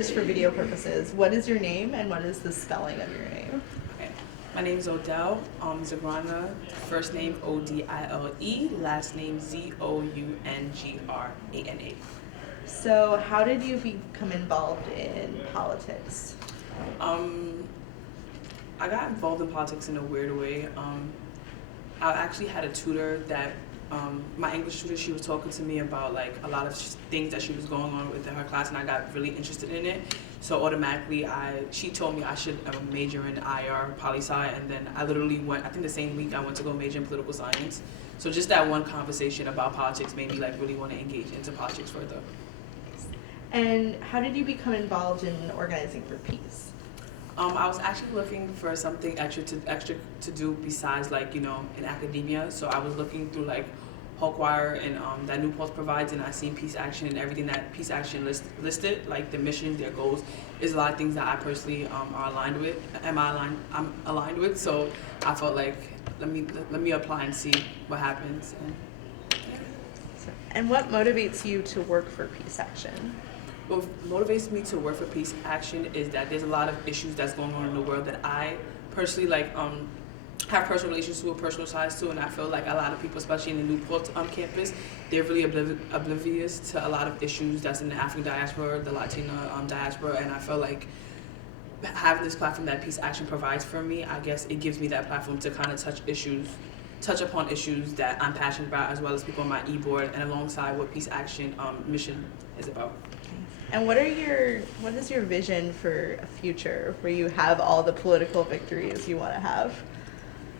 Just for video purposes, what is your name and what is the spelling of your name? Okay. My name is Odell Zagrana. First name Odile, last name Zoungrana. So, how did you become involved in politics? Um, I got involved in politics in a weird way. I actually had a tutor that, my English tutor, she was talking to me about like a lot of things that she was going on within her class, and I got really interested in it. So automatically, she told me I should major in IR, poli-sci, and then I literally went. I think the same week I went to go major in political science. So just that one conversation about politics made me like really want to engage into politics further. And how did you become involved in organizing for peace? I was actually looking for something extra to do besides like in academia. So I was looking through like Hawkwire and that New Paltz provides, and I seen Peace Action and everything that Peace Action listed, like their missions, their goals, is a lot of things that I personally are aligned with. I'm aligned with. So I felt like let me apply and see what happens. And what motivates you to work for Peace Action? What motivates me to work for Peace Action is that there's a lot of issues that's going on in the world that I personally have personal relations to, a personal sides to, and I feel like a lot of people, especially in the New Paltz campus, they're really oblivious to a lot of issues that's in the African diaspora, the Latino diaspora, and I feel like having this platform that Peace Action provides for me, I guess it gives me that platform to kind of touch upon issues that I'm passionate about, as well as people on my e-board, and alongside what Peace Action mission is about. And what is your vision for a future where you have all the political victories you want to have?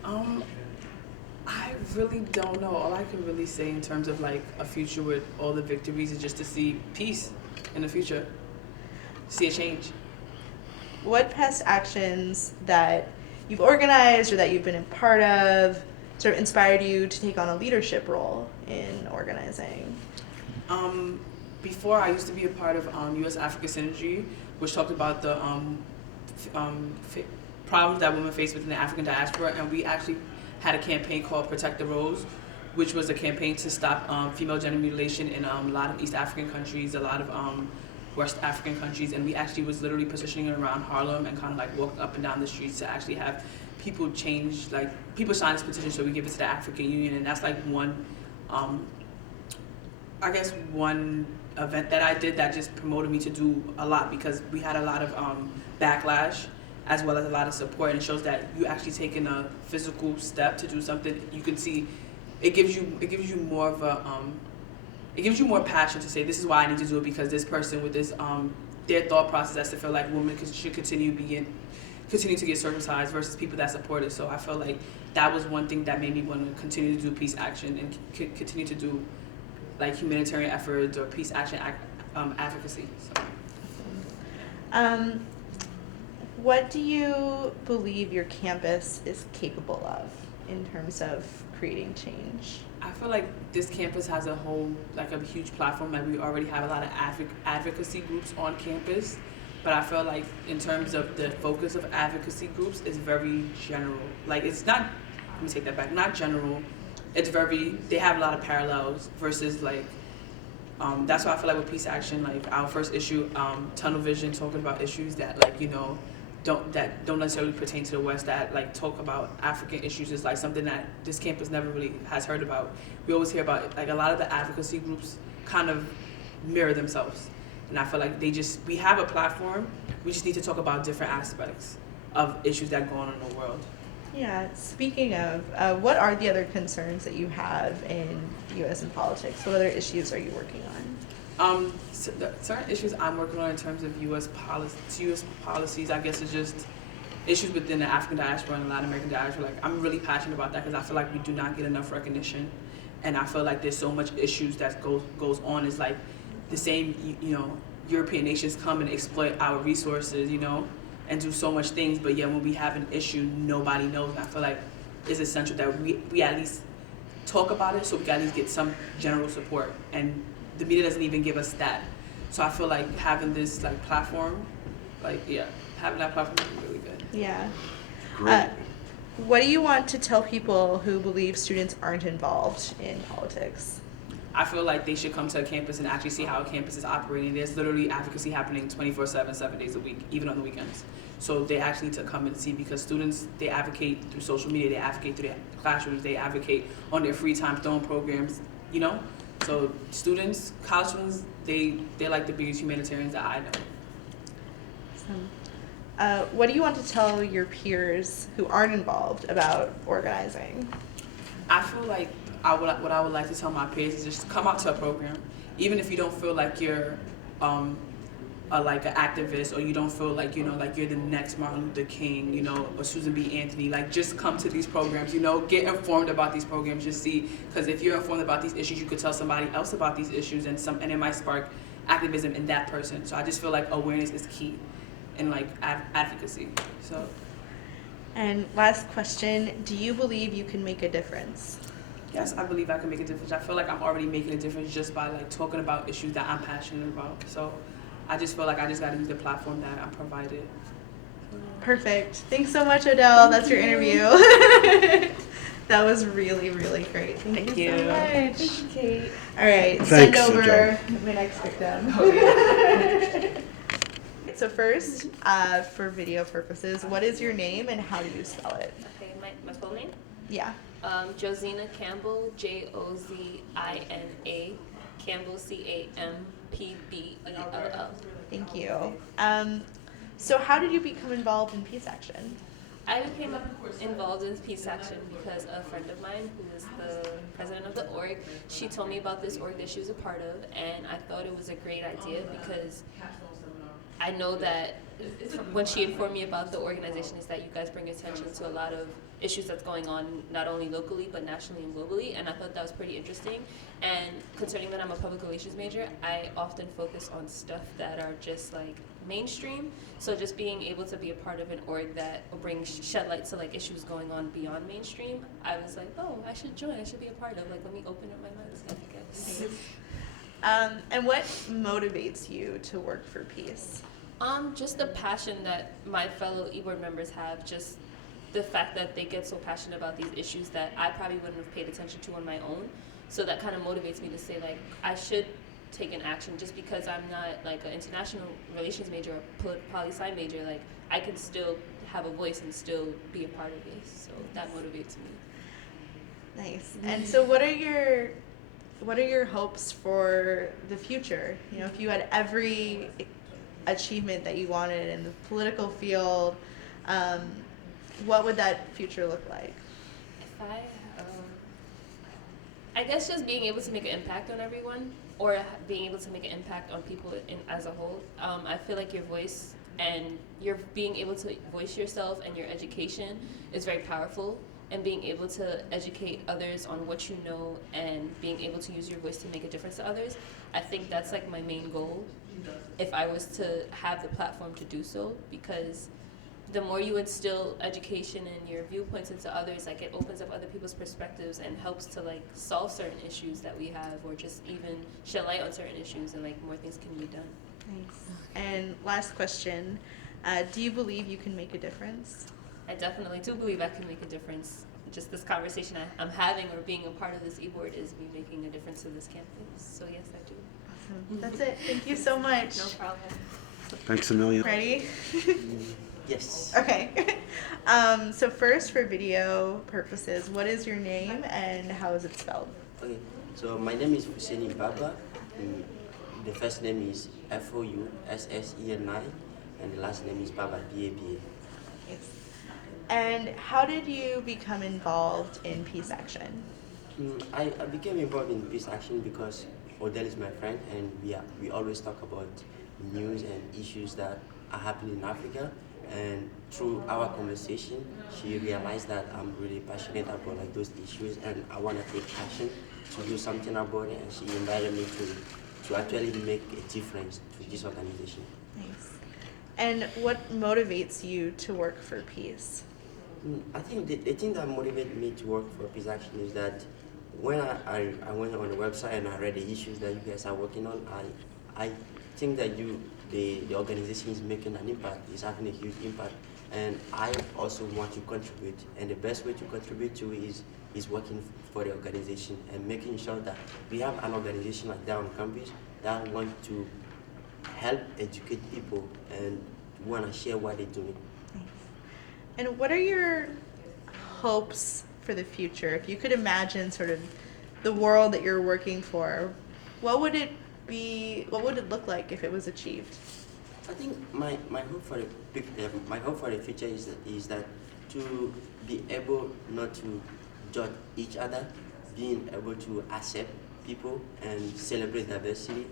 I really don't know. All I can really say in terms of like a future with all the victories is just to see peace in the future, see a change. What past actions that you've organized or that you've been a part of sort of inspired you to take on a leadership role in organizing? Before, I used to be a part of U.S. Africa Synergy, which talked about the problems that women face within the African diaspora, and we actually had a campaign called Protect the Rose, which was a campaign to stop female genital mutilation in a lot of East African countries, a lot of West African countries, and we actually was literally positioning it around Harlem and kind of like walked up and down the streets to actually have people change, like people sign this petition so we give it to the African Union, and that's like one event that I did that just promoted me to do a lot, because we had a lot of backlash as well as a lot of support, and it shows that you actually taking a physical step to do something. You can see it gives you more of a it gives you more passion to say this is why I need to do it, because this person with this their thought process has to feel like women should continue to get circumcised versus people that support it. So I felt like that was one thing that made me want to continue to do Peace Action and continue to do like humanitarian efforts or peace action advocacy. So. What do you believe your campus is capable of in terms of creating change? I feel like this campus has a huge platform. Like we already have a lot of advocacy groups on campus, but I feel like in terms of the focus of advocacy groups, it's very general. Like it's not. Let me take that back. Not general. They have a lot of parallels versus like, that's why I feel like with Peace Action, like our first issue, Tunnel Vision, talking about issues that like, don't necessarily pertain to the West, that like talk about African issues, is like something that this campus never really has heard about. We always hear about like a lot of the advocacy groups kind of mirror themselves. And I feel like we have a platform, we just need to talk about different aspects of issues that go on in the world. Yeah, speaking of, what are the other concerns that you have in U.S. and politics? What other issues are you working on? So the certain issues I'm working on in terms of U.S. policies, I guess, is just issues within the African diaspora and the Latin American diaspora. Like I'm really passionate about that because I feel like we do not get enough recognition, and I feel like there's so much issues that goes on. It's like the same, European nations come and exploit our resources, and do so much things, but yet when we have an issue, nobody knows. And I feel like it's essential that we at least talk about it, so we can at least get some general support. And the media doesn't even give us that. So I feel like having this like platform, having that platform is really good. Yeah. What do you want to tell people who believe students aren't involved in politics? I feel like they should come to a campus and actually see how a campus is operating. There's literally advocacy happening 24/7, 7 days a week, even on the weekends. So they actually need to come and see, because students, they advocate through social media, they advocate through their classrooms, they advocate on their free time throwing programs, you know? So students, college students, they're like the biggest humanitarians that I know. What do you want to tell your peers who aren't involved about organizing? I feel like what I would like to tell my peers is just come out to a program, even if you don't feel like you're like an activist, or you don't feel like, you know, like you're the next Martin Luther King, you know, or Susan B. Anthony. Like, just come to these programs, you know, get informed about these programs, just see, because if you're informed about these issues, you could tell somebody else about these issues, and it might spark activism in that person. So I just feel like awareness is key, and like advocacy. So. And last question, do you believe you can make a difference? Yes, I believe I can make a difference. I feel like I'm already making a difference just by like talking about issues that I'm passionate about. So I just feel like I just got to use the platform that I'm provided. Perfect. Thanks so much, Odell. That's your interview. That was really, really great. Thank you so much. Thank you, Kate. All right, Thanks, send over Odell. my next victim. So first, for video purposes, what is your name and how do you spell it? Okay, my full name? Yeah. Josina Campbell, Jozina, Campbell, Campbell. Thank you. So how did you become involved in Peace Action? I became involved in Peace Action because a friend of mine, who is the president of the org, she told me about this org that she was a part of, and I thought it was a great idea because I know that when she informed me about the organization, is that you guys bring attention to a lot of issues that's going on, not only locally, but nationally and globally, and I thought that was pretty interesting. And concerning that I'm a public relations major, I often focus on stuff that are just like mainstream, so just being able to be a part of an org that will shed light to like issues going on beyond mainstream, I was like, oh, I should join, I should be a part of, like, let me open up my mind, I guess. And what motivates you to work for peace? Just the passion that my fellow e-board members have, just the fact that they get so passionate about these issues that I probably wouldn't have paid attention to on my own. So that kind of motivates me to say, like, I should take an action just because I'm not like an international relations major or poli-sci major. Like, I can still have a voice and still be a part of this. So that motivates me. Nice. And so what are your hopes for the future? You know, if you had every achievement that you wanted in the political field, what would that future look like? If I guess just being able to make an impact on everyone, or being able to make an impact on people as a whole. I feel like your voice and your being able to voice yourself and your education is very powerful, and being able to educate others on what you know and being able to use your voice to make a difference to others, I think that's like my main goal if I was to have the platform to do so, because the more you instill education and your viewpoints into others, like, it opens up other people's perspectives and helps to like solve certain issues that we have, or just even shed light on certain issues, and like more things can be done. Thanks. And last question, do you believe you can make a difference? I definitely do believe I can make a difference. Just this conversation I'm having, or being a part of this e-board, is me making a difference to this campus. So yes, I do. Awesome. That's it. Thank you so much. No problem. Thanks a million. Ready? Yes. Okay. So first, for video purposes, what is your name and how is it spelled? Okay. So my name is Hussein Baba. The first name is Fousseni, and the last name is Baba, Baba. Yes. And how did you become involved in Peace Action? I became involved in Peace Action because Odell is my friend, and we always talk about news and issues that are happening in Africa. And through our conversation, she realized that I'm really passionate about like those issues, and I want to take action to do something about it. And she invited me to actually make a difference to this organization. Nice. And what motivates you to work for peace? I think the thing that motivated me to work for Peace Action is that when I went on the website and I read the issues that you guys are working on, I think that the organization is making an impact, is having a huge impact, and I also want to contribute. And the best way to contribute to is is working for the organization and making sure that we have an organization like that on campus that want to help educate people and want to share what they're doing. Nice. And what are your hopes for the future? If you could imagine sort of the world that you're working for, what would it be? What would it look like if it was achieved? I think my hope for the future is that to be able not to judge each other, being able to accept people and celebrate diversity.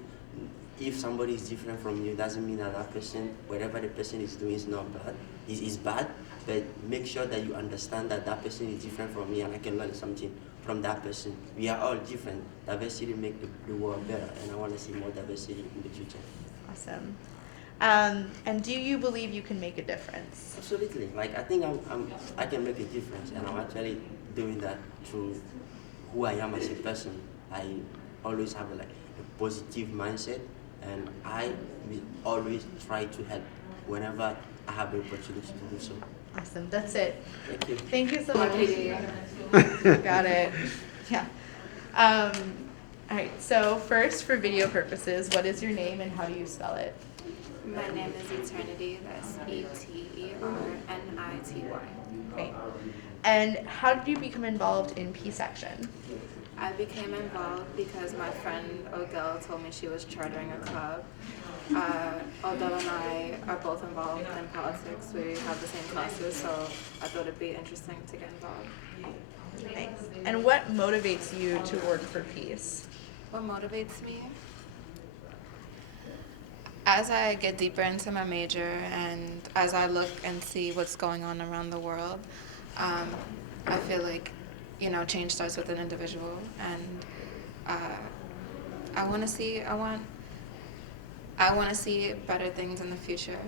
If somebody is different from you, doesn't mean that person, whatever the person is doing is not bad. Is bad, but make sure that you understand that that person is different from me and I can learn something from that person. We are all different. Diversity makes the world better, and I want to see more diversity in the future. Awesome. And do you believe you can make a difference? Absolutely. Like I think I can make a difference, and I'm actually doing that through who I am as a person. I always have a positive mindset, and I will always try to help whenever I have the opportunity to do so. Awesome. That's it. Thank you. Thank you so much. Got it. Yeah. All right. So first, for video purposes, what is your name and how do you spell it? My name is Eternity. That's Eternity. Great. And how did you become involved in P-Section? I became involved because my friend Odell told me she was chartering a club. Odell and I are both involved in politics. We have the same classes, so I thought it'd be interesting to get involved. Thanks. And what motivates you to work for peace? What motivates me? As I get deeper into my major and as I look and see what's going on around the world, I feel like, change starts with an individual, and I want to see better things in the future,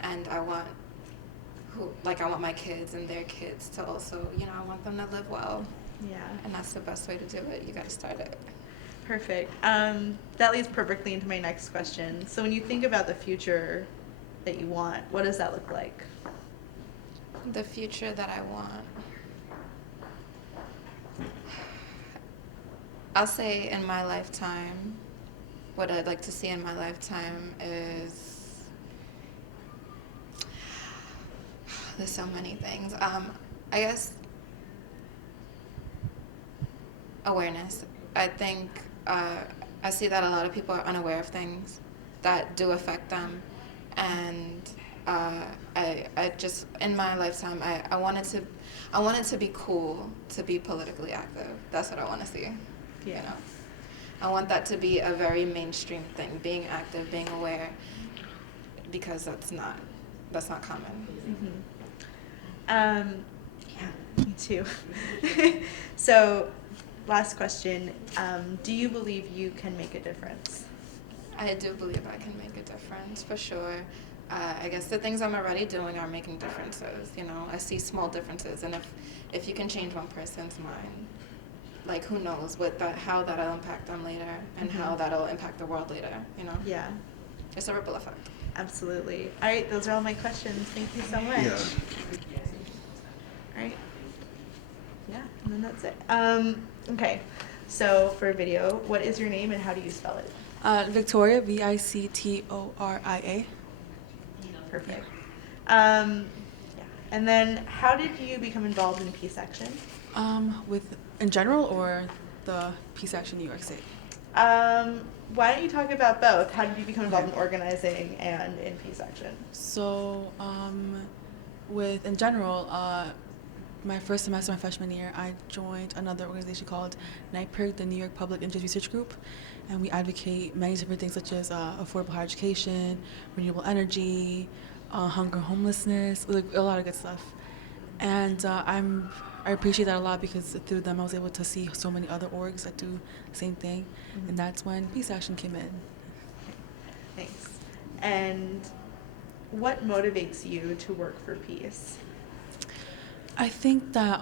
and I want my kids and their kids to also, I want them to live well. Yeah. And that's the best way to do it. You got to start it. Perfect. That leads perfectes into my next question. So when you think about the future that you want, what does that look like? The future that I want. I'll say in my lifetime, what I'd like to see in my lifetime is, there's so many things. I guess awareness. I think I see that a lot of people are unaware of things that do affect them, and I just in my lifetime I want it to be cool to be politically active. That's what I want to see. Yeah. I want that to be a very mainstream thing, being active, being aware, because that's not common. Mm-hmm. Yeah, me too. So, last question, do you believe you can make a difference? I do believe I can make a difference, for sure. I guess the things I'm already doing are making differences, I see small differences, and if you can change one person's mind, who knows how that'll impact them later, and how that'll impact the world later, Yeah. It's a ripple effect. Absolutely. All right, those are all my questions. Thank you so much. Yeah. All right. Yeah, and then that's it. Okay, so for video, what is your name and how do you spell it? Victoria, Victoria. Perfect. Yeah. And then how did you become involved in P-Section? In general or the P-Section New York State? Why don't you talk about both? How did you become involved in organizing and in P-Section? So, in general, my first semester, my freshman year, I joined another organization called NIPERG, the New York Public Interest Research Group, and we advocate many different things such as affordable higher education, renewable energy, hunger, homelessness, a lot of good stuff. And I appreciate that a lot because through them I was able to see so many other orgs that do the same thing, and that's when Peace Action came in. Thanks. And what motivates you to work for peace? I think that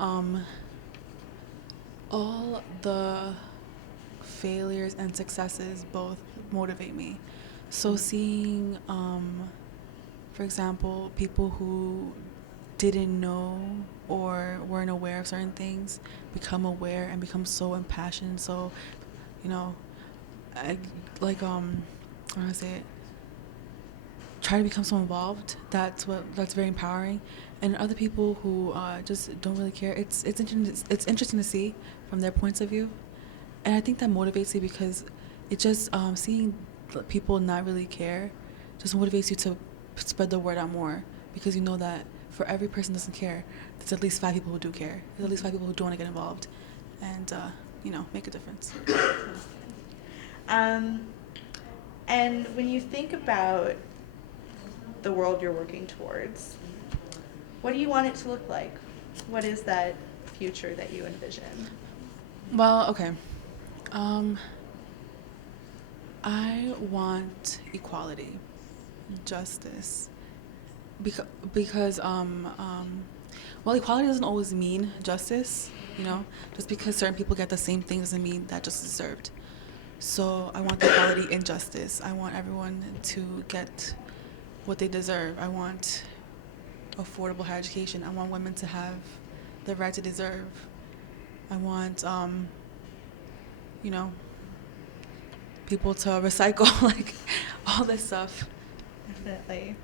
all the failures and successes both motivate me. So seeing, for example, people who didn't know or weren't aware of certain things become aware and become so impassioned. So, you know, I like I want to say it. Try to become so involved. That's very empowering. And other people who just don't really care. It's interesting to see from their points of view, and I think that motivates you because it just seeing people not really care just motivates you to spread the word out more, because you know that for every person who doesn't care, there's at least 5 people who do care. There's at least 5 people who do want to get involved, and make a difference. And when you think about the world you're working towards, what do you want it to look like? What is that future that you envision? Well, okay. I want equality, justice, because well, equality doesn't always mean justice. Just because certain people get the same thing doesn't mean that justice is served. So I want equality in justice. I want everyone to get what they deserve. I want affordable higher education. I want women to have the right to deserve. I want, people to recycle, like all this stuff. Definitely.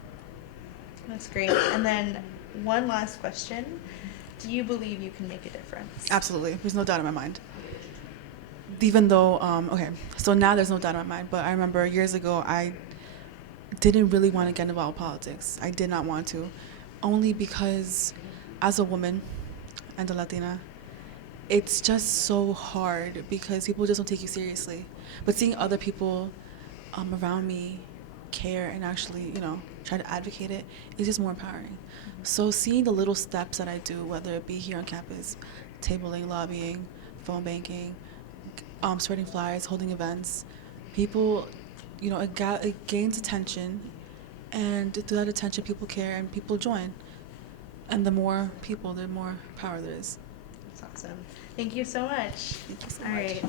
That's great. And then one last question. Do you believe you can make a difference? Absolutely. There's no doubt in my mind. Even though, so now there's no doubt in my mind, but I remember years ago I didn't really want to get involved in politics. I did not want to, only because as a woman and a Latina, it's just so hard because people just don't take you seriously. But seeing other people around me care and actually, try to advocate it is just more empowering. So seeing the little steps that I do, whether it be here on campus, tabling, lobbying, phone banking, spreading flyers, holding events, people, it gains attention, and through that attention, people care and people join. And the more people, the more power there is. That's awesome. Thank you so much. Thank you so All much. right.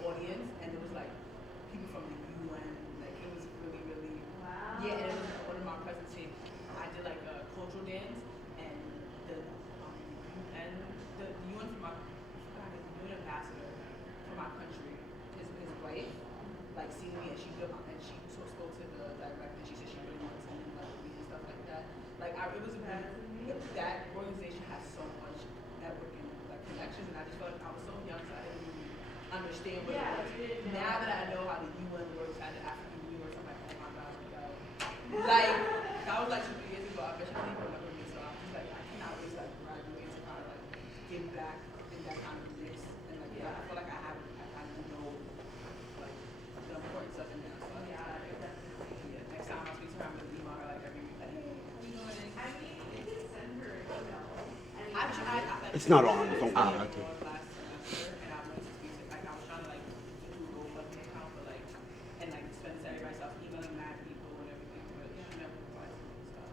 Audience, and there was like people from the UN, like it was really, really, yeah, and it was one of my presentation. I did like a cultural dance, and the UN for my, the UN ambassador for my country, his wife, like seen me, and she spoke to the director, and she said she really wanted to meet like me and stuff like that. Like it was really, that organization has so much networking like connections, and I just felt like I was so young, so I didn't really understand what it was. Now that I know how the UN works, at the African Union works, I'm like, oh my God, like that was like 2 years ago. I bet you don't even remember me, so I'm just like, I cannot wait to like graduate to kind of like give back in that kind of mix, and like I feel like I know like the importance of it now. So next time I speak to her, I'm gonna email her like every week, like, hey, how you doing? I mean, you can send her an email. I tried. It's not on. Don't worry. Last semester, and I wanted to speak to, like, I was trying to like do a GoFundMe account, but like, and like spend it to everybody, so I was emailing mad people and everything, but she never replied to me and stuff.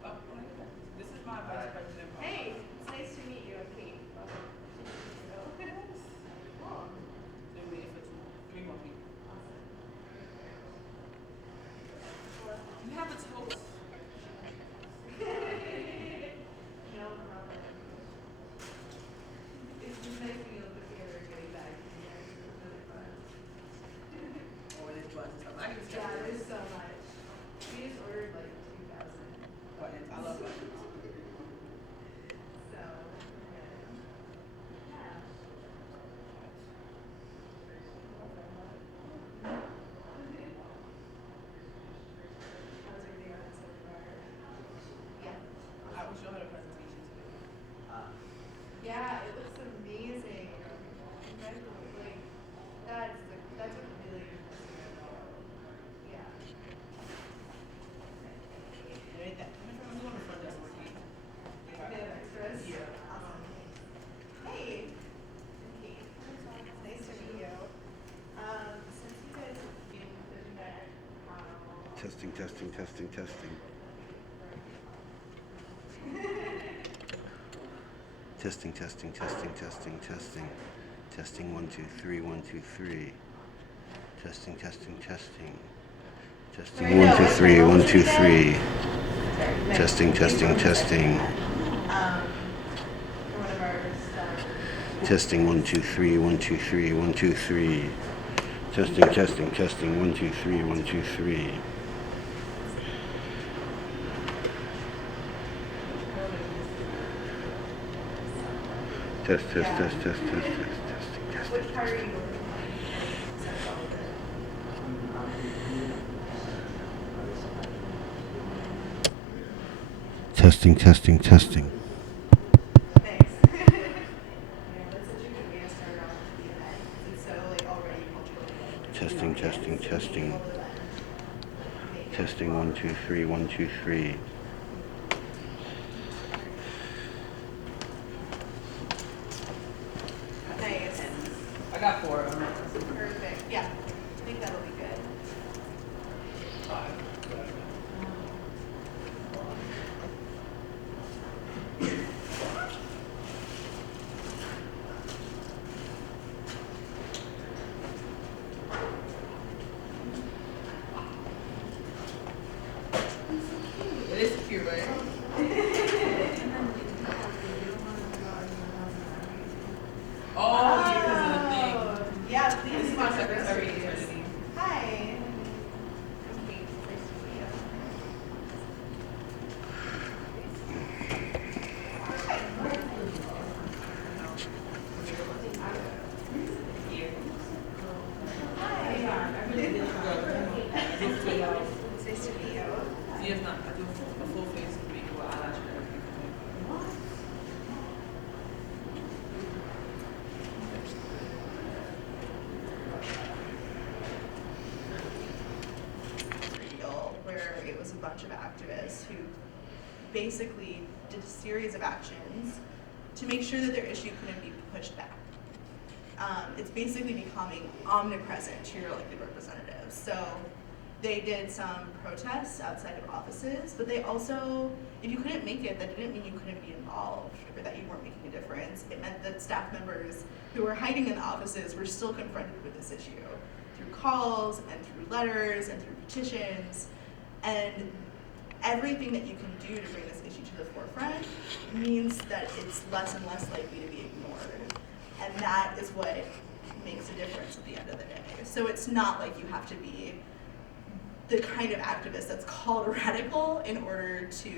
But when I get back, this is my vice president. Hey, it's nice to meet you. I'm Kate. So we're waiting for 3 more people. You have a toast. No problem. Testing, testing, testing, testing. Testing, testing, testing, testing, testing. Testing, 1, 2, 3, 1, 2, 3. Testing, testing, testing. Testing, 1, 2, 3, 1, 2, 3. Testing, testing, testing. Testing, 1, 2, 3, 1, 2, 3, 1, 2, 3. Testing, testing, testing, 1, 2, 3, 1, 2, 3. Test, test, test, test, test, test, testing, testing. Which part are you working on? Testing, testing, testing. Thanks. Yeah, that's such a good way to start off the event. It's so like already culturally. Testing, testing, testing. Testing, 1, 2, 3, 1, 2, 3. Nice. I got 4 of them. Perfect. Yeah, I think that'll be good. It is cute, right? Oh, because of the thing. Yeah, please. This is my secretary, Trinity. Hi. It's nice to meet you. See, if not, I do a full face of makeup, eyelash, and everything. Deal where it was a bunch of activists who basically did a series of actions to make sure that their issue couldn't be pushed back. It's basically becoming omnipresent to your elected representatives. So they did some protests outside of offices, but they also, if you couldn't make it, that didn't mean you couldn't be involved or that you weren't making a difference. It meant that staff members who were hiding in the offices were still confronted with this issue through calls and through letters and through petitions. And everything that you can do to bring this issue to the forefront means that it's less and less likely to be ignored. And that is what makes a difference at the end of the day. So it's not like you have to be the kind of activist that's called a radical in order to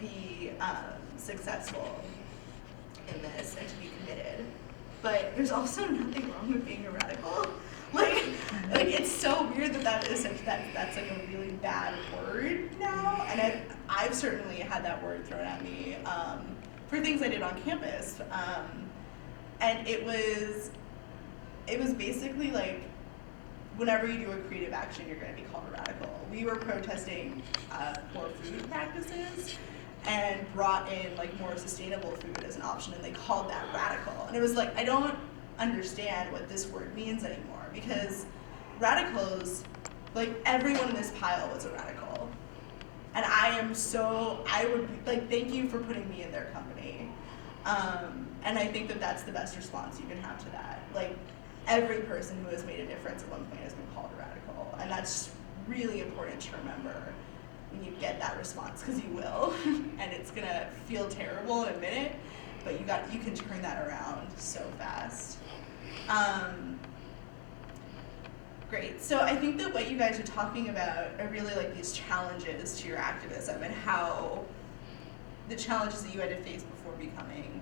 be successful in this and to be committed. But there's also nothing wrong with being a radical. Like it's so weird that that's like a really bad word now. And I've certainly had that word thrown at me for things I did on campus. And it was basically like, whenever you do a creative action, you're going to be called a radical. We were protesting poor food practices and brought in like more sustainable food as an option, and they called that radical. And it was like, I don't understand what this word means anymore, because radicals, like everyone in this pile was a radical. And I would like, thank you for putting me in their company. And I think that that's the best response you can have to that. Like, every person who has made a difference at one point has been called a radical. And that's really important to remember when you get that response, because you will. And it's gonna feel terrible in a minute, but you can turn that around so fast. Great, so I think that what you guys are talking about are really like these challenges to your activism and how the challenges that you had to face before becoming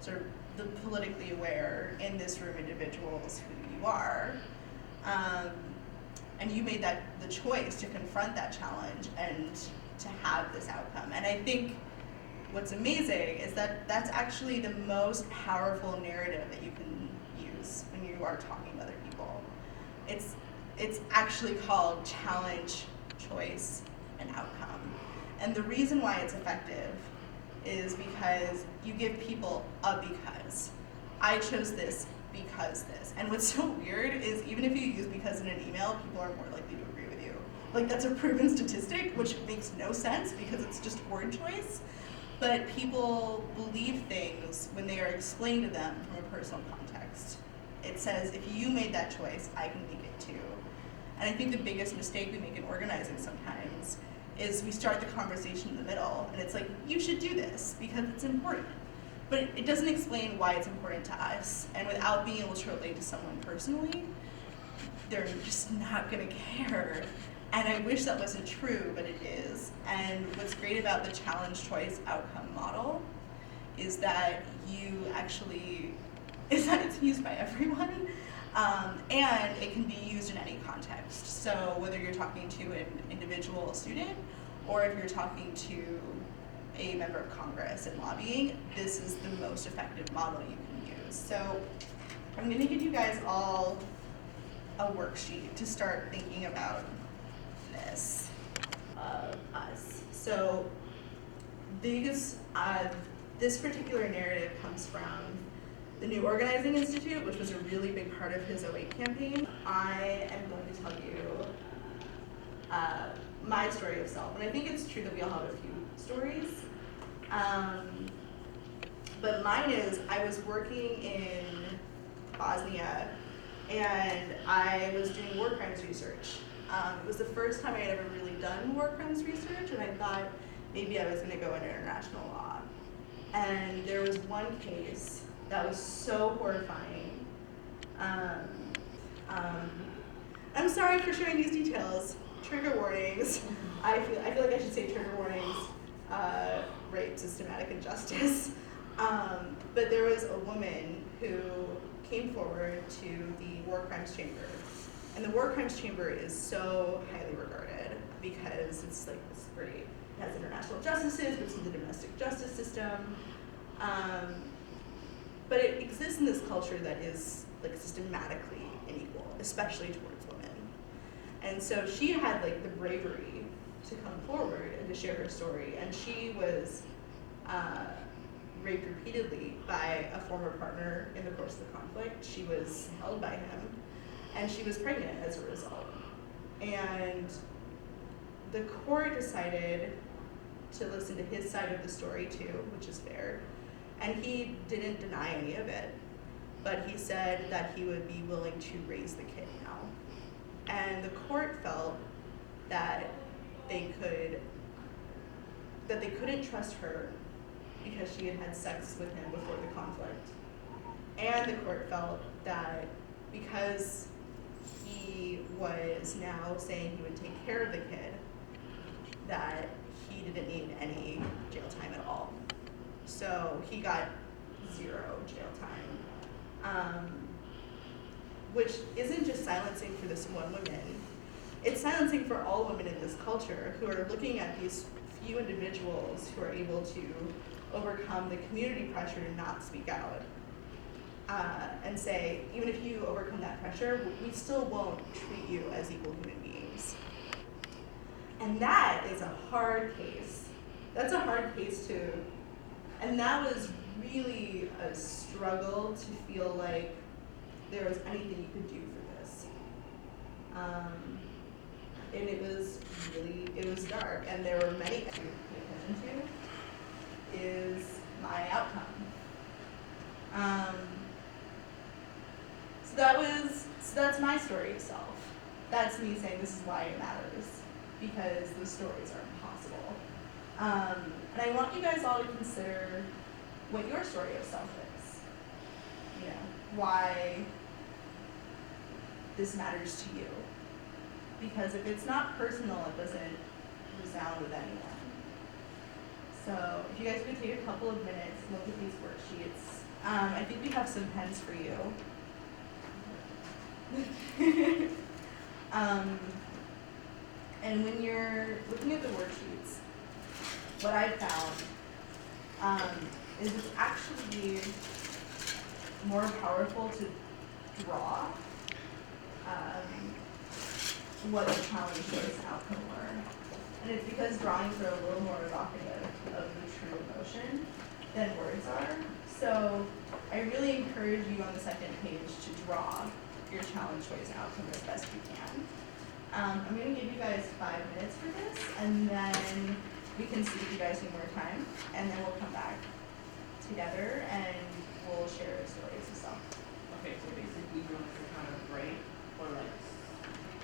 sort of the politically aware, in this room individuals who you are. And you made the choice to confront that challenge and to have this outcome. And I think what's amazing is that that's actually the most powerful narrative that you can use when you are talking to other people. It's actually called challenge, choice, and outcome. And the reason why it's effective is because you give people a because. I chose this because this. And what's so weird is even if you use because in an email, people are more likely to agree with you. Like, that's a proven statistic, which makes no sense because it's just word choice. But people believe things when they are explained to them from a personal context. It says, if you made that choice, I can make it too. And I think the biggest mistake we make in organizing sometimes is we start the conversation in the middle, and it's like, you should do this because it's important. But it doesn't explain why it's important to us, and without being able to relate to someone personally, they're just not gonna care. And I wish that wasn't true, but it is. And what's great about the challenge, choice, outcome model is that it's used by everyone, and it can be used in any context. So whether you're talking to an individual student, or if you're talking to a member of Congress and lobbying, this is the most effective model you can use. So I'm gonna give you guys all a worksheet to start thinking about this of us. So this particular narrative comes from the New Organizing Institute, which was a really big part of his 08 campaign. I am going to tell you my story of self, and I think it's true that we all have a few stories. But mine is, I was working in Bosnia, and I was doing war crimes research. It was the first time I had ever really done war crimes research, and I thought maybe I was going to go into international law. And there was one case that was so horrifying. I'm sorry for sharing these details. Trigger warnings. I feel like I should say trigger warnings. Rape, systematic injustice. But there was a woman who came forward to the War Crimes Chamber. And the War Crimes Chamber is so highly regarded because it's like this great, it has international justices, but it's in the domestic justice system. But it exists in this culture that is like systematically unequal, especially towards women. And so she had like the bravery to come forward and to share her story. And she was raped repeatedly by a former partner in the course of the conflict. She was held by him, and she was pregnant as a result. And the court decided to listen to his side of the story too, which is fair. And he didn't deny any of it, but he said that he would be willing to raise the kid now. And the court felt that they couldn't trust her because she had had sex with him before the conflict. And the court felt that because he was now saying he would take care of the kid, that he didn't need any jail time at all. So he got 0 jail time, which isn't just silencing for this one woman. It's silencing for all women in this culture who are looking at these few individuals who are able to overcome the community pressure to not speak out, and say, even if you overcome that pressure, we still won't treat you as equal human beings. And that is a hard case. That's a hard case to, and that was really a struggle to feel like there was anything you could do for this. And it was dark, and there were many things to pay attention to, is my outcome. So that's my story of self. That's me saying this is why it matters, because the stories are impossible. And I want you guys all to consider what your story of self is. You know, why this matters to you. Because if it's not personal, it doesn't resound with anyone. So if you guys could take a couple of minutes and look at these worksheets. I think we have some pens for you. And when you're looking at the worksheets, what I've found is it's actually more powerful to draw what the challenge was and outcome were. And it's because drawings are a little more evocative of the true emotion than words are. So I really encourage you on the second page to draw your challenge, choice, and outcome as best you can. I'm gonna give you guys 5 minutes for this, and then we can see if you guys need more time, and then we'll come back together and we'll share stories and stuff. Okay, so basically you want to kind of break or like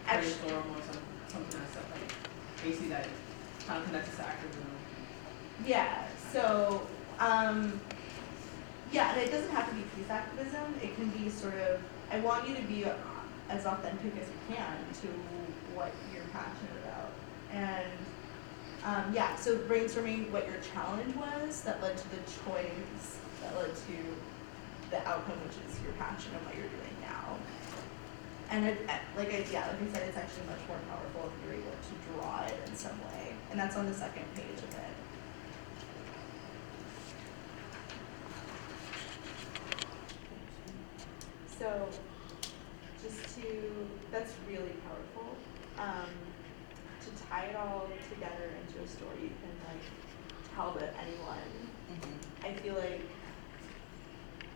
Actually, brainstorm or something like that, like basically that kind of connects to activism. yeah. So, yeah, and it doesn't have to be peace activism. It can be sort of. I want you to be as authentic as you can to what you're passionate about, and yeah. So brainstorming what your challenge was that led to the choice that led to the outcome, which is your passion and what you're doing now. And like I said, it's actually much more powerful if you're able to draw it in some way, and that's on the second page of it. So, that's really powerful. To tie it all together into a story you can like tell to anyone. I feel like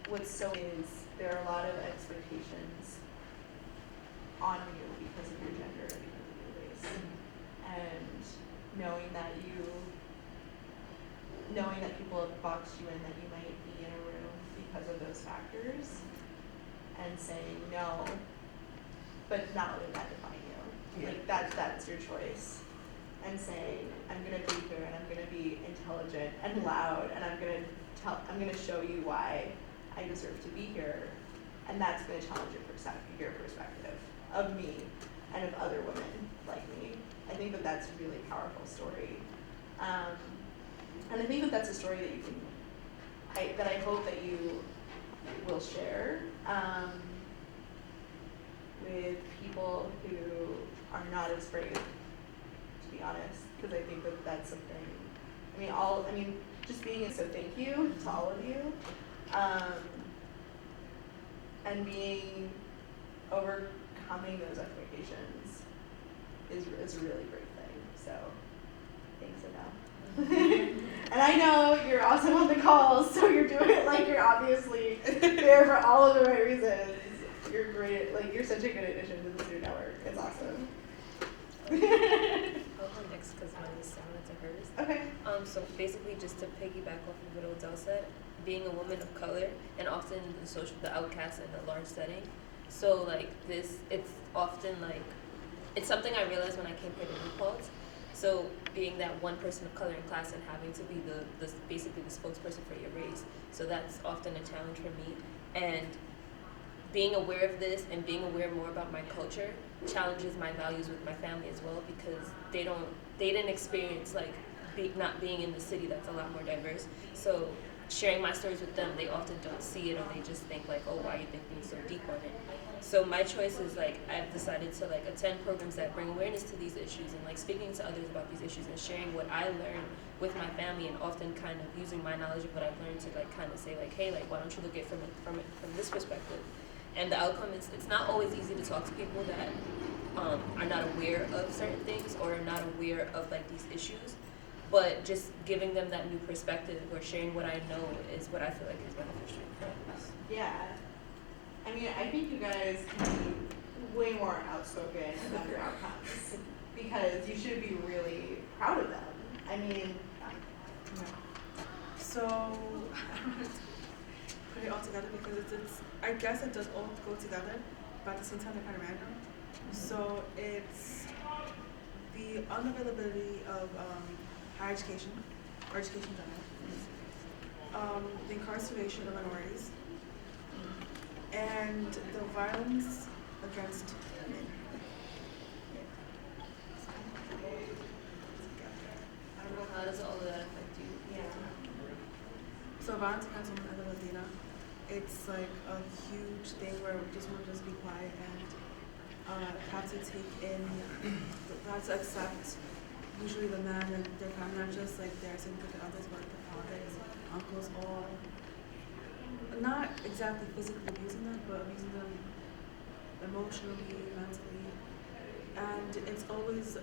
what's so is there are a lot of expectations on you because of your gender and because of your race. And knowing that people have boxed you in, that you might be in a room because of those factors, and saying no, but not letting that define you. Yeah. Like that's your choice. And saying, I'm gonna be here and I'm gonna be intelligent and loud and I'm gonna show you why I deserve to be here, and that's gonna challenge your perspective of me and of other women like me. I think that that's a really powerful story. And I think that that's a story that I hope that you will share with people who are not as brave, to be honest, because I think that that's something. Just being so thank you to all of you, and overcoming those expectations is a really great thing. So thanks enough. And I know you're also on the calls, so you're doing it like you're obviously there for all of the right reasons. You're great. Like you're such a good addition to the student network. It's awesome. I'll go next because mine is similar to hers. Okay. So basically, just to piggyback off of what Odell said, being a woman of color and often the outcast in a large setting. So like this, it's often like it's something I realized when I came here to New Paltz. So being that one person of color in class and having to be basically the spokesperson for your race. So that's often a challenge for me. And being aware of this and being aware more about my culture challenges my values with my family as well, because they didn't experience like not being in the city that's a lot more diverse. So sharing my stories with them, they often don't see it, or they just think like, oh, why are you thinking so deep on it? So my choice is like I've decided to like attend programs that bring awareness to these issues and like speaking to others about these issues and sharing what I learned with my family, and often kind of using my knowledge of what I've learned to like kind of say like, hey, like why don't you look at it from this perspective? And the outcome is it's not always easy to talk to people that are not aware of certain things or are not aware of like these issues, but just giving them that new perspective or sharing what I know is what I feel like is beneficial for us. Yeah. I mean, I think you guys can be way more outspoken about your outcomes because you should be really proud of them. I mean, So I don't know put it all together because it's I guess it does all go together, but at the same time they're kind of random. So it's the unavailability of higher education or education in general, the incarceration of minorities, and the violence against women. How does all of that affect you? yeah. So violence against women as a Latina, it's like a huge thing where we just want to just be quiet and have to take in, have to accept usually the man and their family, not just like their significant others, but the fathers, uncles, all not exactly physically abusing them, but abusing them emotionally, mentally, and it's always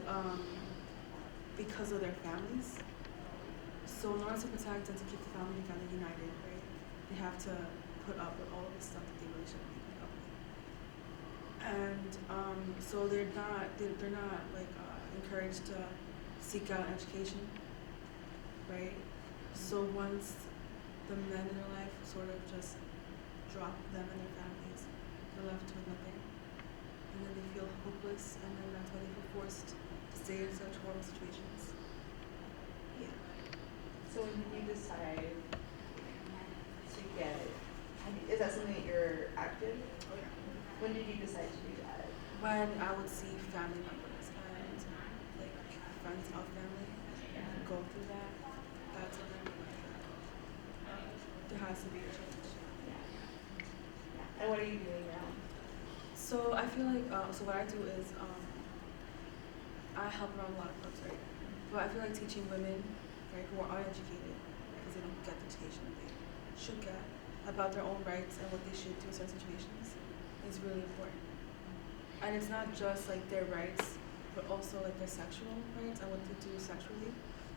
because of their families. So in order to protect and to keep the family united, right, they have to put up with all of the stuff that they really shouldn't be putting up with. and so they're not like encouraged to seek out education, right? So once the men in their life sort of just drop them and their families, they're left with nothing, and then they feel hopeless, and then that's why they feel forced to stay in such horrible situations. Yeah. So when did you decide to get, is that something that you're active? When did you decide to do that? When I would see family members and like friends of family go through that, that's when I realized that there has to be a change. Yeah. And what are you doing now? So I feel like so what I do is I help around a lot of folks, right? But I feel like teaching women, right, who are uneducated because they don't get the education they should get about their own rights and what they should do in certain situations is really important. And it's not just like their rights, but also like their sexual rights and what to do sexually,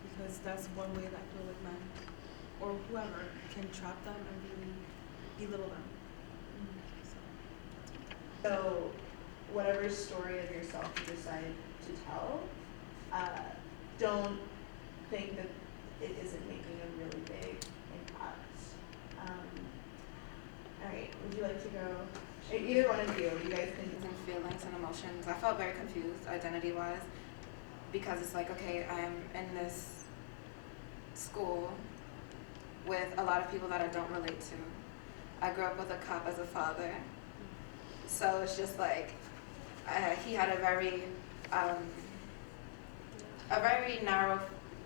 because that's one way that I feel like men or whoever can trap them and really belittle them. So whatever story of yourself you decide to tell, don't think that it isn't making a really big impact. All right, would you like to go? Either one of you guys can. And feelings and emotions. I felt very confused identity-wise because it's like, okay, I'm in this school with a lot of people that I don't relate to. I grew up with a cop as a father, so it's just like he had a very narrow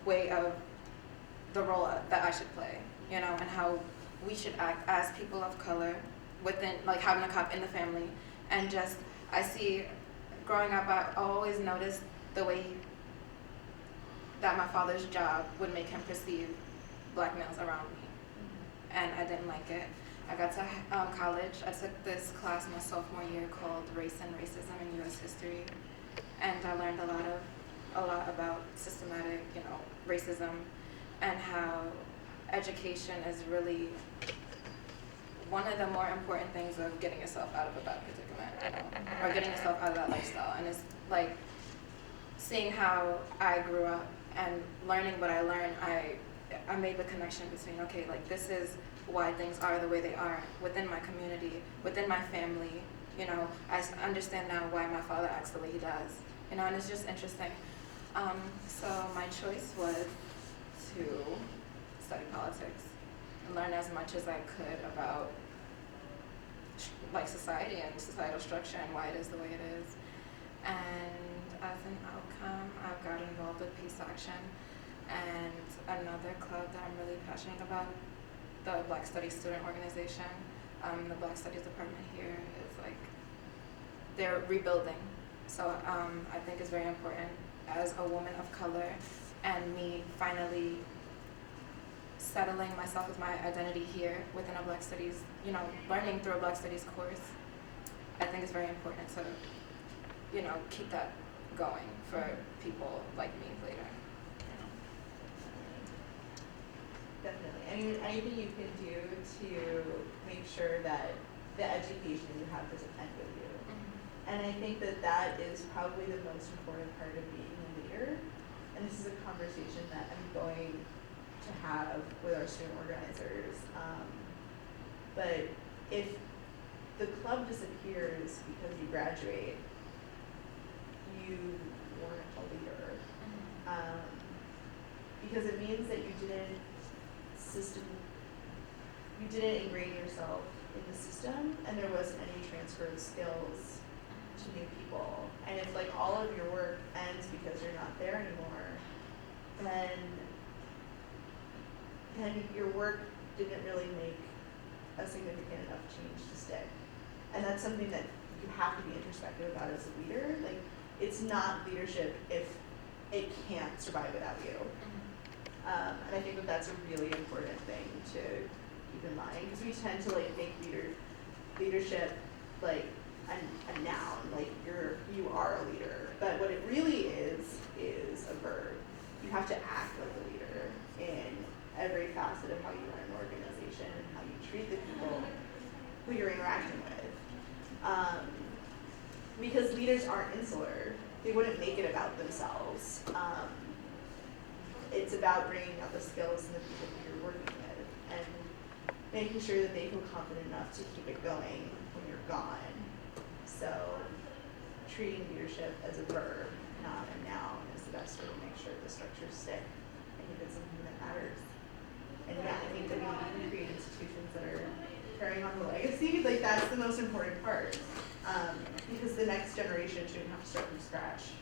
way of the role that I should play, you know, and how we should act as people of color within, like, having a cop in the family. And just, I see, growing up, I always noticed the way that my father's job would make him perceive black males around me, and I didn't like it. I got to college. I took this class my sophomore year called Race and Racism in U.S. History, and I learned a lot about systematic, you know, racism, and how education is really one of the more important things of getting yourself out of a bad predicament, you know, or getting yourself out of that lifestyle. And it's like seeing how I grew up and learning what I learned, I made the connection between, okay, like, this is why things are the way they are within my community, within my family. You know, I understand now why my father acts the way he does. You know, and it's just interesting. So my choice was to study politics and learn as much as I could about like society and societal structure and why it is the way it is. And as an outcome, I've got involved with Peace Action and another club that I'm really passionate about, the Black Studies Student Organization. The Black Studies department here is like, they're rebuilding. So I think it's very important as a woman of color and me finally settling myself with my identity here within a Black Studies, you know, learning through a Black Studies course. I think it's very important to, you know, keep that going for people like me later. You know. Definitely. I mean, anything you can do to make sure that the education you have doesn't end with you. Mm-hmm. And I think that that is probably the most important part of being a leader. And this is a conversation that I'm going to have with our student organizers. But if the club disappears because you graduate, you weren't a leader. Because it means that you didn't ingrain yourself in the system, and there wasn't any transfer of skills to new people. And if like all of your work ends because you're not there anymore, then your work didn't really make a significant enough change to stick. And that's something that you have to be introspective about as a leader. Like, it's not leadership if it can't survive without you. And I think that that's a really important thing to keep in mind, because we tend to like make leadership like a noun, like you are a leader. But what it really is a verb. You have to act like a leader in every facet of how you run an organization and how you treat the people who you're interacting with. aren't insular. They wouldn't make it about themselves. It's about bringing out the skills in the people who you're working with and making sure that they feel confident enough to keep it going when you're gone. So treating leadership as a verb, not a noun, is the best way to make sure the structures stick. I think it's something that matters. And yeah, I think that we need to create institutions that are carrying on the legacy. Like, that's the most important part. Because the next generation shouldn't have to start from scratch.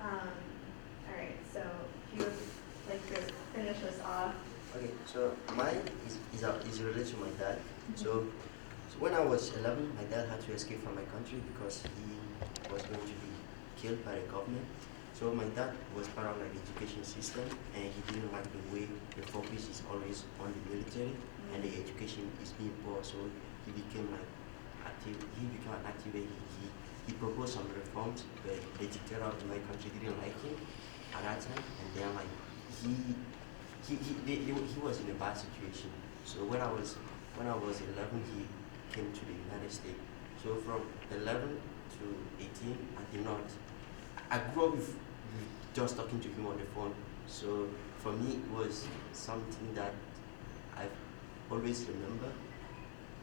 Alright, so if you would like to finish us off. Okay, so mine is related to my dad. So when I was 11, my dad had to escape from my country because he was going to be killed by the government. So my dad was part of like the education system, and he didn't like the way the focus is always on the military and the education is being poor. So he became like active. He became an activist. He proposed some reforms, but the dictator of my country didn't like him at that time, and then like he was in a bad situation. So when I was 11, he came to the United States. So from 11 to 18, I grew up with just talking to him on the phone. So for me, it was something that I always remember.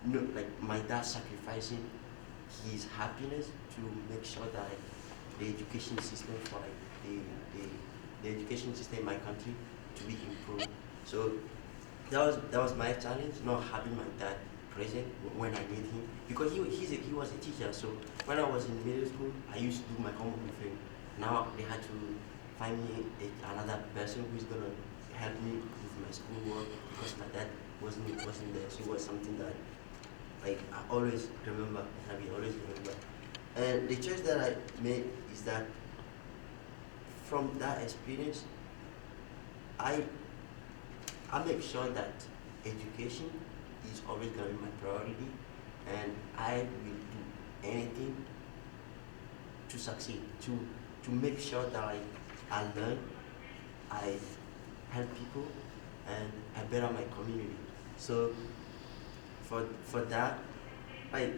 No, like my dad sacrificing his happiness to make sure that like, the education system for like the education system in my country to be improved. So that was my challenge, not having my dad present when I need him, because he was a teacher. So when I was in middle school, I used to do my homework with him. Now they had to find me another person who's gonna help me with my schoolwork because my dad wasn't there. So it was something that like I always remember, and I will always remember. And the choice that I made is that from that experience, I make sure that education is always going to be my priority, and I will do anything to succeed, to make sure that I learn, I help people, and I better my community. So for that, like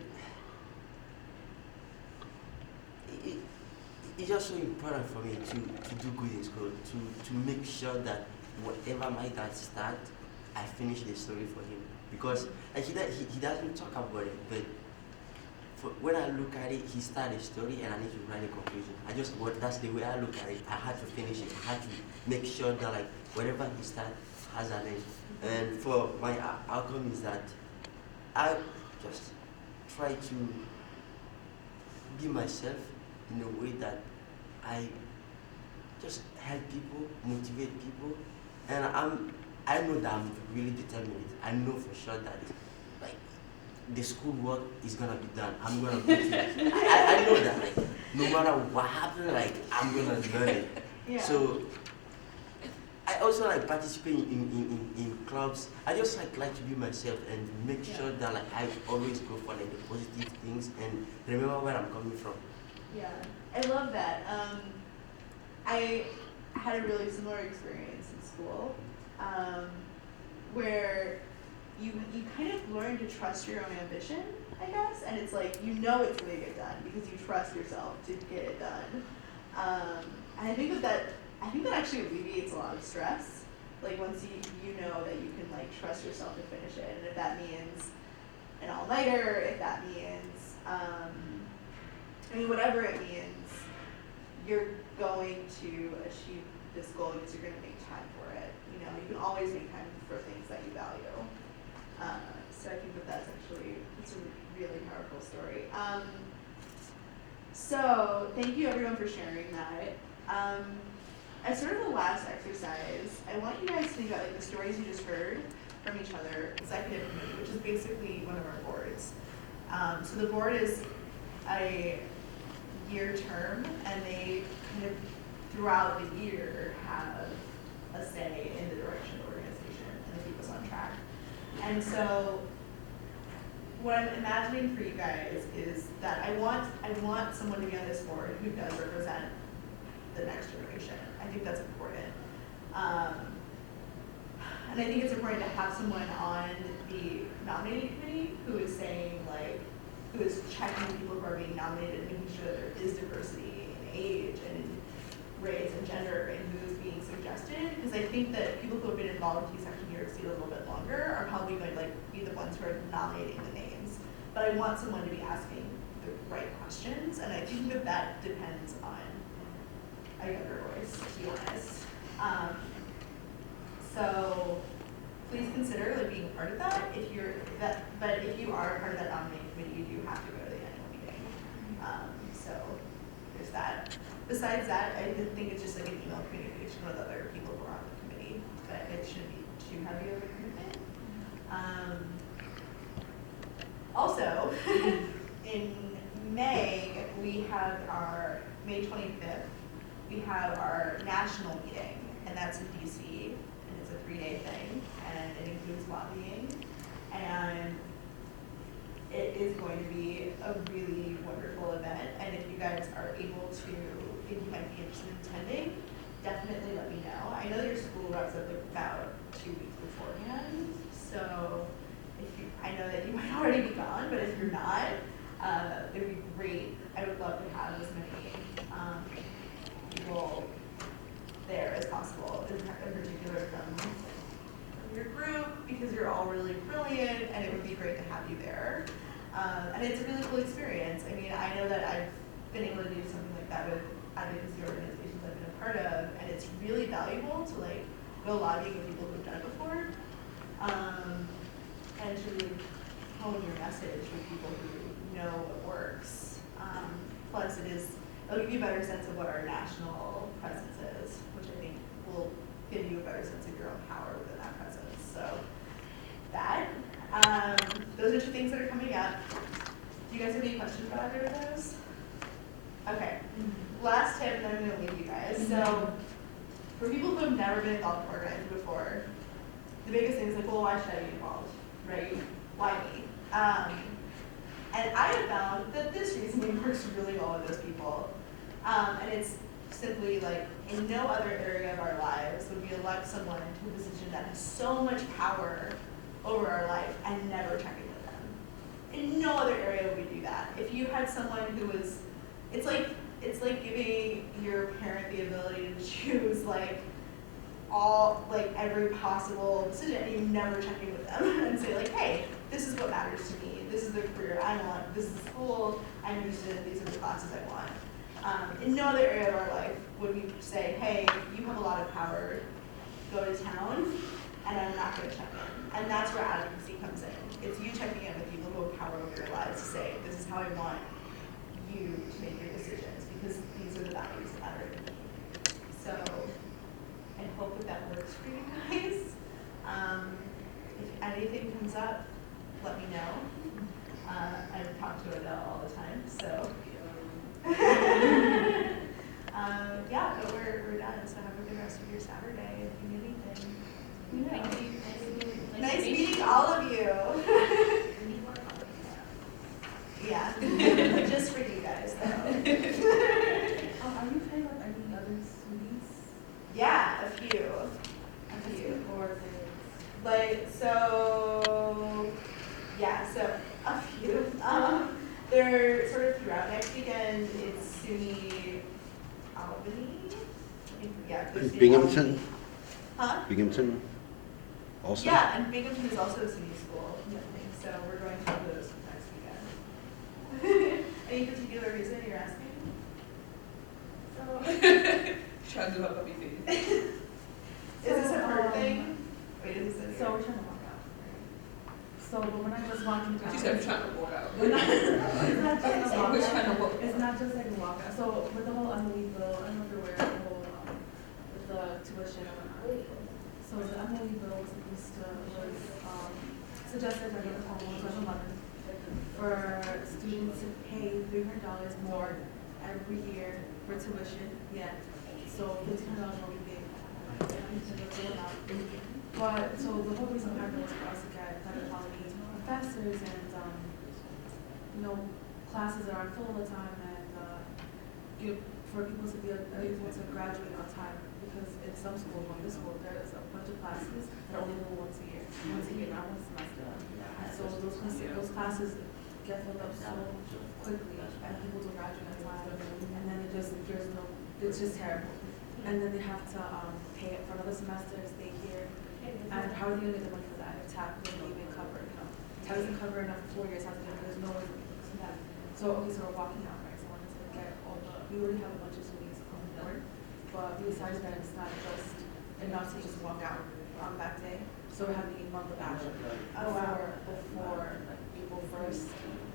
it's just so important for me to do good in school, to make sure that whatever my dad start, I finish the story for him. Because like, he doesn't talk about it, but when I look at it, he started a story and I need to write a conclusion. That's the way I look at it. I had to finish it. I had to make sure that like whatever he starts has an end. And for my outcome is that I just try to be myself in a way that I just help people, motivate people, and I know that I'm really determined. I know for sure that like the school work is gonna be done. I'm gonna go to it. I know that like no matter what happens, like I'm gonna learn it. Yeah. So I also like participating in clubs. I just like to be myself and make sure that like I always go for like the positive things and remember where I'm coming from. Yeah, I love that. I had a really similar experience in school, where you kind of learn to trust your own ambition, I guess, and it's like you know it's gonna get done because you trust yourself to get it done. And I think that actually alleviates a lot of stress. Like once you know that you can like trust yourself to finish it, and if that means an all-nighter, if that means whatever it means, you're going to achieve this goal because you're going to make time for it. You know, you can always make time for things that you value. So I think that's a really powerful story. So thank you everyone for sharing that. As sort of the last exercise, I want you guys to think about like the stories you just heard from each other, executive committee, which is basically one of our boards. So the board is a year term, and they kind of throughout the year have a say in the direction of the organization and they keep us on track. And so what I'm imagining for you guys is that I want someone to be on this board who does represent the next generation. I think that's important. And I think it's important to have someone on the nominating committee who is saying like, who is checking people who are being nominated and making sure that there is diversity involved in P-Section New York State a little bit longer are probably going to like be the ones who are nominating the names. But I want someone to be asking the right questions, and I think that that depends on a younger voice, to be honest. So please consider like being part of that. But if you are part of that nominating committee, you do have to go to the annual meeting. So there's that. Besides that, I think it's just like an email communication with other people who are on the committee, but it shouldn't be too heavy of a commitment. Also, in May, we have our May 25th, we have our national meeting, and that's in DC, and it's a 3-day thing, and it includes lobbying, and it is going to be a really wonderful event, and if you guys are able to, if you might be interested in attending, definitely let me know. I know that your school wraps up like about 2 weeks beforehand, so I know that you might already be gone, but if you're not, it would be great. I would love to have as many people there as possible, in particular from your group, because you're all really brilliant, and it would be great to have you there. And it's a really cool experience. I mean, I know that I've been able to do something like that with advocacy organizations I've been a part of, and it's really valuable to like go lobbying with people who've done it before. And to really hone your message with people who know what works. Plus, it'll give you a better sense of what our national presence is, which I think will give you a better sense of your own power within that presence. So that, those are 2 things that are coming up. Do you guys have any questions about either of those? Okay. Last tip, and then I'm going to leave you guys. So, for people who have never been involved in organizing before, the biggest thing is like, well, why should I be involved? Right? Why me? And I have found that this reasoning works really well with those people. And it's simply like, in no other area of our lives would we elect someone to a position that has so much power over our life and never check in with them. In no other area would we do that. If you had someone who was, it's like giving your parent the ability to choose every possible decision, and you never check in with them and say like, hey, this is what matters to me. This is the career I want. This is the school I'm interested in. These are the classes I want. In no other area of our life would we say, hey, you have a lot of power. Go to town, and I'm not going to check in. And that's where advocacy comes in. It's you checking in with people who have power over your lives to say, this is how I want you to make your decisions, because these are the values that matter to me. So I hope that works for you guys. If anything comes up, let me know. I talk to Adele all the time, so. Yeah, but we're done, so have a good rest of your Saturday if you need anything. Yeah. Nice meeting all of you. Yeah, just for you guys though. Are you paying like any other students? Yeah, a few. Or So a few. They're sort of throughout next weekend. It's SUNY Albany. Yeah. And Binghamton? Huh? Binghamton also? Yeah, and Binghamton is also a SUNY school. So we're going to those next weekend. Any particular reason you're asking? Trying to do her puppy face. Is this a hard thing? Wait, is this a So we're trying to walk out. So, but when I was walking down, She said, I'm trying to walk out. it's not just a walk We're trying to out. walk. It's not just like a walk out. So with the whole Emily bill, I don't know if you're aware of the whole with the tuition and whatnot. So the Emily bill was suggested by the Proposal 2011 for students to pay $300 more every year for tuition. Yeah. So $1,500 will be paid. But so the whole reason behind it was for us to get better quality professors and classes that aren't full all the time, and for people to be able to graduate on time, because in some schools, like this school, there is a bunch of classes that are only available once a year, not one semester. So those classes get filled up so quickly, and people don't graduate on time, and then it's just terrible. And then they have to pay it for another semester, stay here, And how are you gonna get the money for that if TAP doesn't even cover, TAP doesn't cover enough employers, there's no way to do that. So, okay, so we're walking out, right? So I wanted to get all we already have a bunch of students on board, but we decided that it's not just enough to just walk out on that day. So we're having a month of action before like April 1st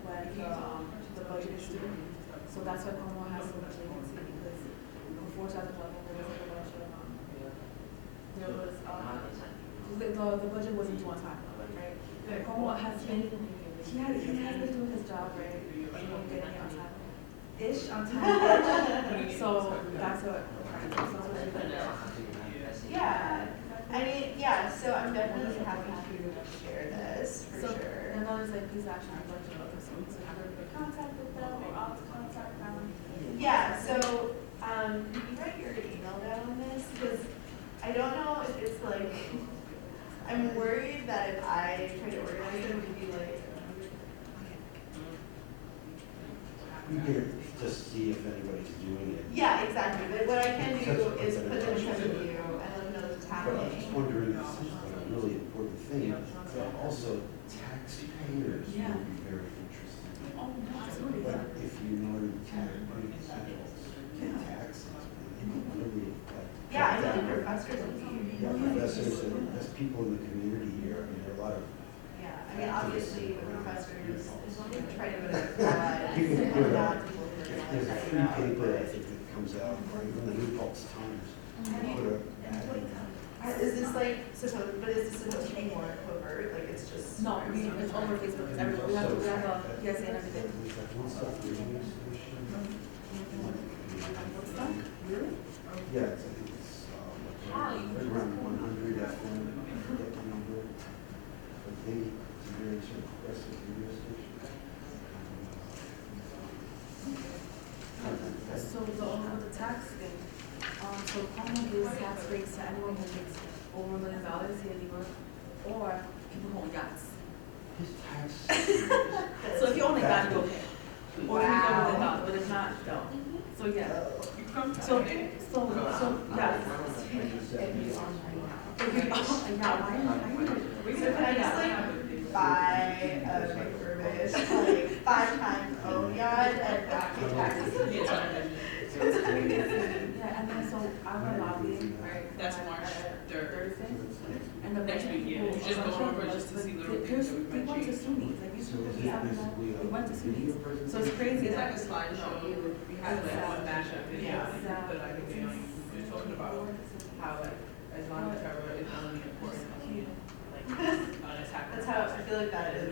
when the budget is due. So that's why Como has so much vacancy because before 2011 there was a bunch of the budget wasn't due on time, right? And Como has been he has been doing his job right and getting it on time. On time. So that's what we're trying to do. Yeah. I mean, yeah, so I'm definitely happy to share this for sure. And there's like these action a bunch of other students so have to contact with them or off to contact them. Yeah, so can you write your email down on this? Because I don't know if it's like I'm worried that if I try to organize them, it would be like We could just see if anybody's doing it. yeah, exactly. But what I can do is put them in touch with you and let them know this is But I'm just happening. wondering, this is like a really important thing, but also taxpayers would be very interested. But if you know adults pay taxes, it would really like. Yeah, I know the professors will be. Yeah, professors and as people in the community here, I mean, there are a lot of. Yeah, I mean, obviously, the professors try to put it broad You can and put not a, people who are there's a like, free paper, I think, that comes out, or even the New Paltz Times. You put a ad in there. Is this like supposed? But is this supposed to be more covert? Like it's just No, it's over Facebook. It's everywhere. We have a PSA and everything. There's that one stuff radio station. What's that? Really? Yeah, it's, I think it's, right around 100 FM, I forget the number. But it's a very sort of progressive radio station. So the tax thing, so Como gives tax rates to anyone who makes over $1 million here in New York, or people who own yachts. His tax. So if you own a yacht, you okay. Or if you go $1 million, but if not, no. So yeah. So yeah. If you own a yacht, why So can I just like buy a refurbished like 5 times own yacht and not pay taxes? Yeah, and then so I'm a lobbying, right? That's March 3rd. Thursday. And the Next week, yeah. people- Just going over just to see little things that we We might went to change. SUNY, like these people, we went to SUNY. So it's crazy. It's like that- a slideshow. We have like one mashup video. But like, you know, you're talking about how like Islamic terror is only important. Like, attack. That's how I feel like that is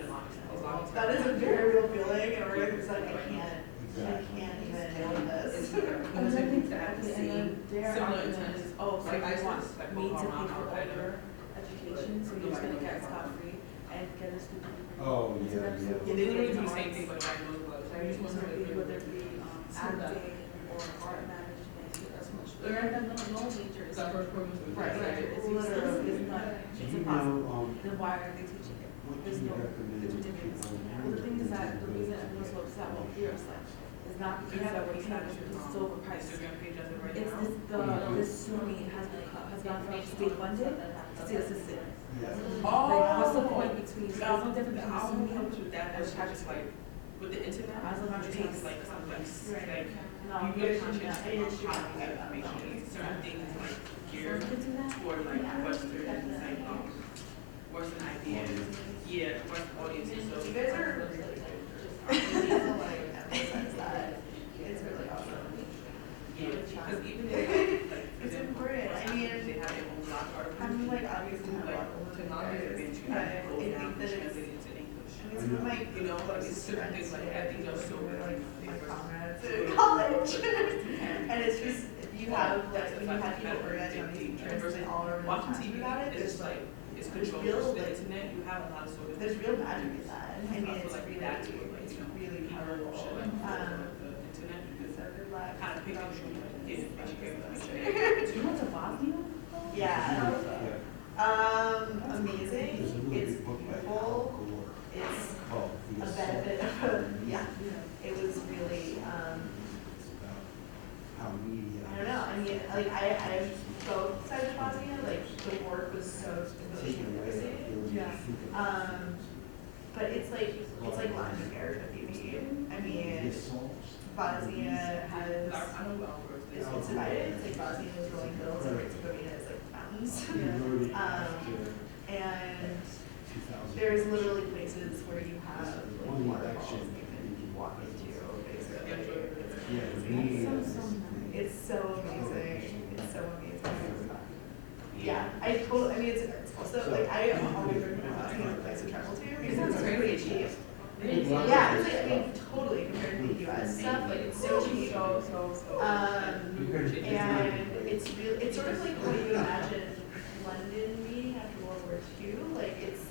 a very real feeling, and we're just like I can't even deal with this. And then I think that, and then their Similar argument intent. is, oh, so Like you want ISIS, like me to Boko pay Haram, for all Al-Qaeda. your education, so you're just gonna get scot-free and get a student degree. Oh, So yeah, that's- yeah. Yeah, they literally do the same thing, but like those gloves. Right, You just want so to whether it be acting or art management, that's much. Or no major is. That first program is Right, It's literally. it's not, Do it's you impossible. know, Then why are they teaching it? what do There's you no, recommend there's to ridiculous. people? Well, the thing is that the reason everyone's so upset with fear is like, is not because that we're trying to do it's overpriced. Instagram page as of right It's now. this SUNY has gone from state funded to state assisted. Yeah. Like, what's the point between, there's no difference between I'll SUNY help with that. and That's just like with the internet. As long as you it just takes. like something like No, you get conscious I of just- how you have information. Certain things like geared you can do that? toward like Western like Western ideas. Yeah, Western audiences. So You guys are really good. Just need to like emphasize that. It's really awesome. yeah, because even if like It's important. I mean, they have their own block articles. I'm like obviously not a like lot of technology guys, advantage, you but have to go I down think that it's, translate it into English. I mean, some of my You know, like it's certain things like that. These are so like really my comrades in college, and it's just if you have like when you have people organized on these interests and all over the watching time TV about it, is there's like it's there's controlled. real, The like, internet, you have a lot of sort of. there's real magic in that. I mean, I feel it's like really, that's what it's you know, really people powerful. should like the internet because So good luck. kind of picking and get information. You went to Bosnia? Yeah. Yeah. Amazing. There's a really It's good book by Al beautiful. Gore It's called The a Assault. benefit of yeah. It was really It's about how media. I don't know. I mean, like I both sides of Bosnia. Like the work was so it was Bosnia has, it's divided. It's like Bosnia is rolling hills and Herzegovina is like mountains. And there's literally places where you have like waterfalls you can walk into, basically. It's so amazing. It's so amazing. Yeah, I mean, it's also like I always recommend Bosnia as a place to travel to because it's really cheap. Yeah, it's like, I mean, totally compared to the U.S. stuff, like it's so cheap. And it's sort of like how you imagine London being after World War II. Like it's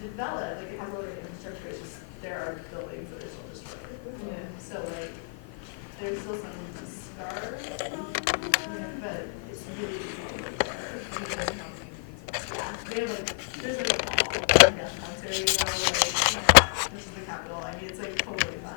developed, like it has a lot of infrastructure. It's just there are buildings that are still destroyed. Yeah. So like there's still some scars from that, but it's really easy to live there. Yeah, they have like there's like a mall downtown area.